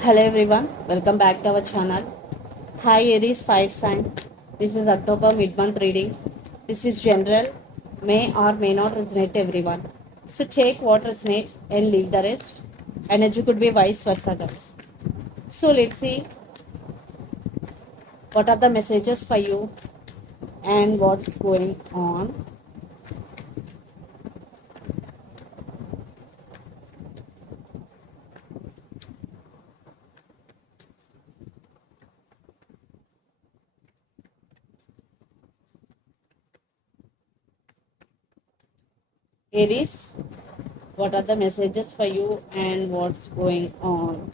Hello everyone, welcome back to our channel. Hi Aries Fire Sign. This is October mid-month reading. This is general, may or may not resonate to everyone. So take what resonates and leave the rest. Energy could be vice versa, guys. So let's see what are the messages for you and what's going on. Aries, what are the messages for you and what's going on?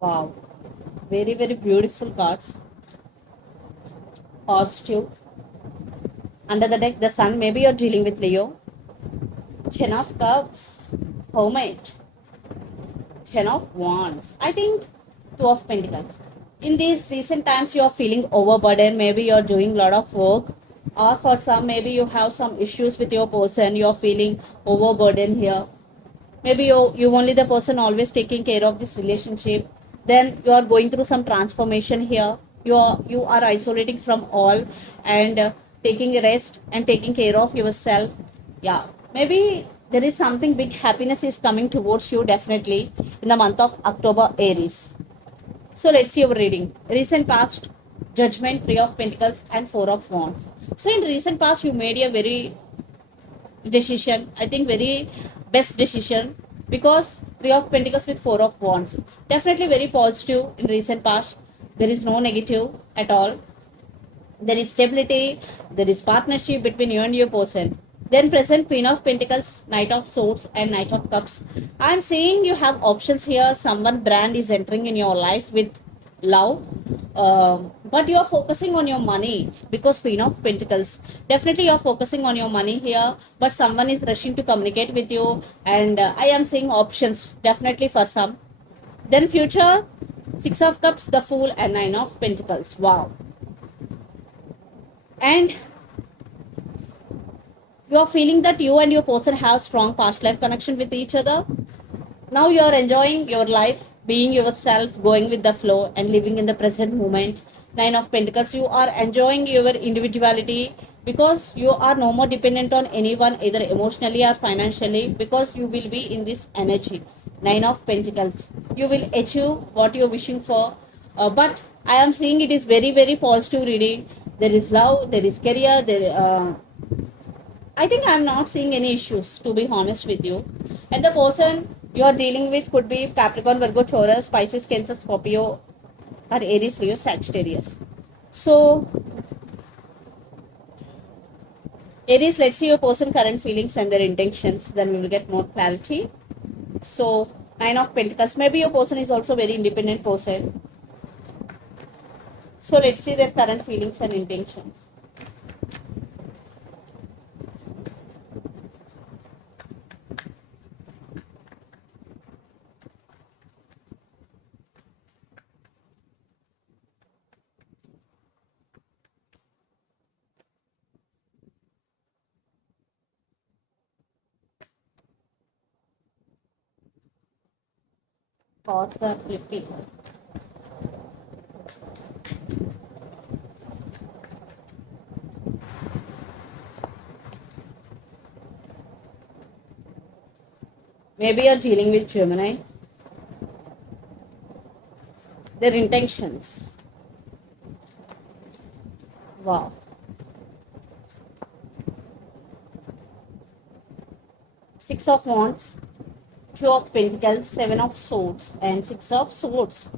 Wow, very beautiful cards. Positive. Under the deck, the sun. Maybe you're dealing with Leo. Ten of Cups. Hermit. Ten of Wands. I think Two of Pentacles. In these recent times, you're feeling overburdened. Maybe you're doing a lot of work. Or for some, maybe you have some issues with your person. You're feeling overburdened here. Maybe you only the person always taking care of this relationship. Then you are going through some transformation here. You are isolating from all and taking a rest and taking care of yourself. Yeah, maybe there is something big happiness is coming towards you definitely in the month of October, Aries. So let's see our reading. Recent past, Judgment, Three of Pentacles, and Four of Wands. So in recent past, you made a very decision, I think very best decision, because Three of Pentacles with Four of Wands, definitely very positive in recent past. There is no negative at all. There is stability, there is partnership between you and your person. Then present, Queen of Pentacles, Knight of Swords, and Knight of Cups. I'm saying you have options here. Someone brand is entering in your life with love, but you are focusing on your money because Queen of Pentacles, definitely you are focusing on your money here, but someone is rushing to communicate with you, and I am seeing options definitely for some. Then future, Six of Cups, the Fool, and Nine of Pentacles. Wow. And you are feeling that you and your person have strong past life connection with each other. Now you are enjoying your life, being yourself, going with the flow, and living in the present moment. Nine of Pentacles, you are enjoying your individuality because you are no more dependent on anyone, either emotionally or financially, because you will be in this energy. Nine of Pentacles, you will achieve what you are wishing for. But I am seeing it is very positive reading. There is love, there is career, I think I'm not seeing any issues, to be honest with you. And the person you are dealing with could be Capricorn, Virgo, Taurus, Pisces, Cancer, Scorpio, or Aries, Leo, Sagittarius. So, Aries, let's see your person current feelings and their intentions. Then we will get more clarity. So, Nine of Pentacles. Maybe your person is also very independent person. So, let's see their current feelings and intentions. Cards are flipping. Maybe you're dealing with Gemini. Their intentions. Wow. Six of Wands, Two of Pentacles, Seven of Swords, and Six of Swords.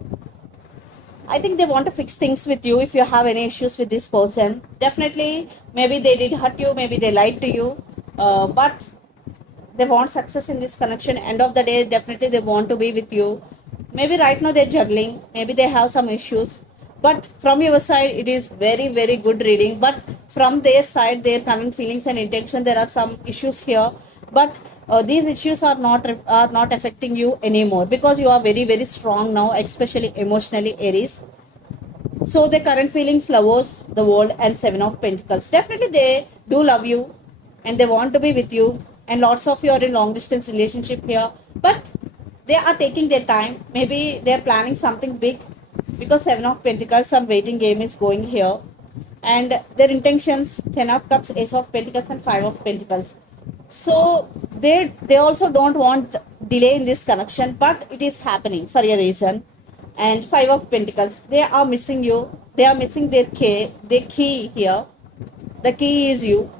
I think they want to fix things with you if you have any issues with this person. Definitely, maybe they did hurt you, maybe they lied to you. but they want success in this connection. End of the day, definitely they want to be with you. Maybe right now they're juggling, maybe they have some issues, but from your side it is very very good reading. But from their side, their current feelings and intention, there are some issues here. But these issues are not affecting you anymore, because you are very very strong now, especially emotionally, Aries. So the current feelings, lovers, the world, and Seven of Pentacles. Definitely they do love you and they want to be with you. And lots of you are in long distance relationship here. But they are taking their time. Maybe they are planning something big, because Seven of Pentacles, some waiting game is going here. And their intentions, Ten of Cups, Ace of Pentacles, and Five of Pentacles. So they also don't want delay in this connection, but it is happening for a reason. And Five of Pentacles, they are missing you, they are missing their key here. The key is you,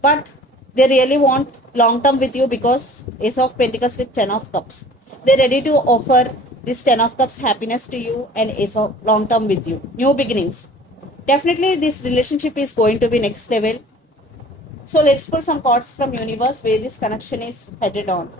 but they really want long term with you, because Ace of Pentacles with Ten of Cups, they're ready to offer this Ten of Cups happiness to you, and Ace of long term with you, new beginnings. Definitely this relationship is going to be next level. So let's pull some cards from universe where this connection is headed on.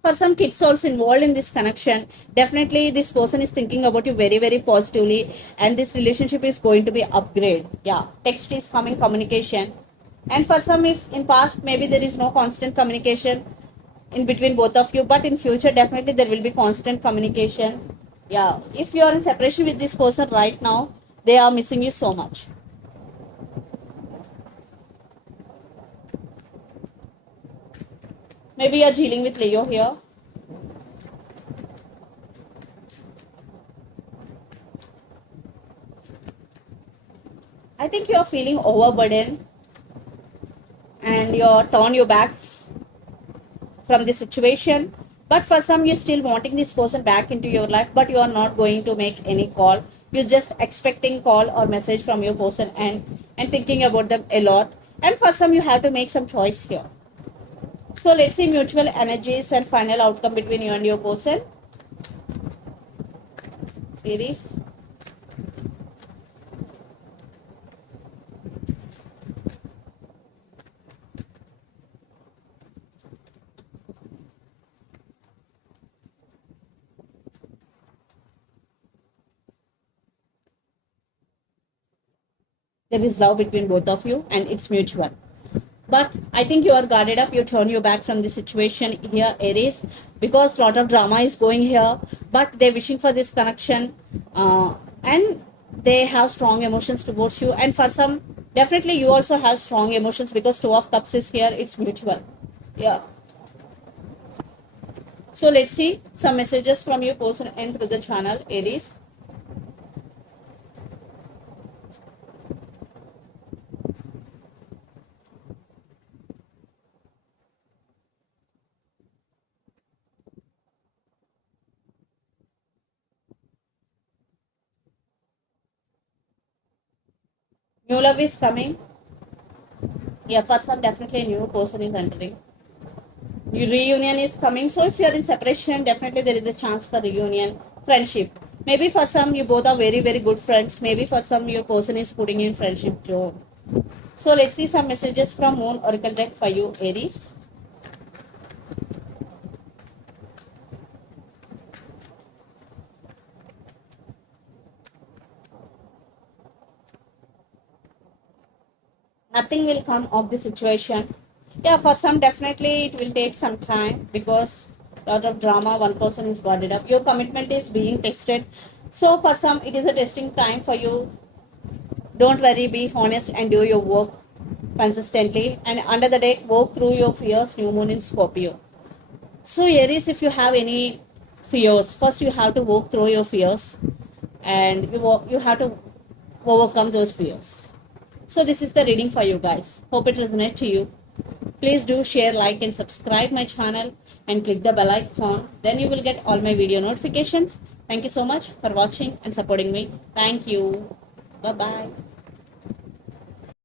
For some kid souls involved in this connection, definitely this person is thinking about you very very positively, and this relationship is going to be upgrade. Yeah, text is coming, communication. And for some, if in past maybe there is no constant communication in between both of you, but in future definitely there will be constant communication. Yeah, if you are in separation with this person right now, they are missing you so much. Maybe you are dealing with Leo here. I think you are feeling overburdened and you're turn your back from this situation. But for some, you're still wanting this person back into your life, but you are not going to make any call. You're just expecting call or message from your person, and thinking about them a lot. And for some, you have to make some choice here. So let's see mutual energies and final outcome between you and your person. Aries. There is love between both of you and it's mutual. But I think you are guarded up, you turn your back from the situation here, Aries, because lot of drama is going here. But they're wishing for this connection, and they have strong emotions towards you. And for some, definitely you also have strong emotions, because Two of Cups is here, it's mutual. Yeah. So let's see some messages from your person and through the channel, Aries. New love is coming. Yeah, for some, definitely a new person is entering. Your reunion is coming. So if you are in separation, definitely there is a chance for reunion. Friendship. Maybe for some, you both are very, very good friends. Maybe for some, your person is putting in friendship zone. So let's see some messages from Moon Oracle deck for you, Aries. Nothing will come of the situation. Yeah, for some, definitely it will take some time, because lot of drama, one person is guarded up. Your commitment is being tested. So for some, it is a testing time for you. Don't worry, be honest and do your work consistently. And under the deck, work through your fears, new moon in Scorpio. So Aries, if you have any fears, first you have to work through your fears, and you have to overcome those fears. So this is the reading for you guys. Hope it resonates to you. Please do share, like, and subscribe my channel, and click the bell icon. Then you will get all my video notifications. Thank you so much for watching and supporting me. Thank you. Bye bye.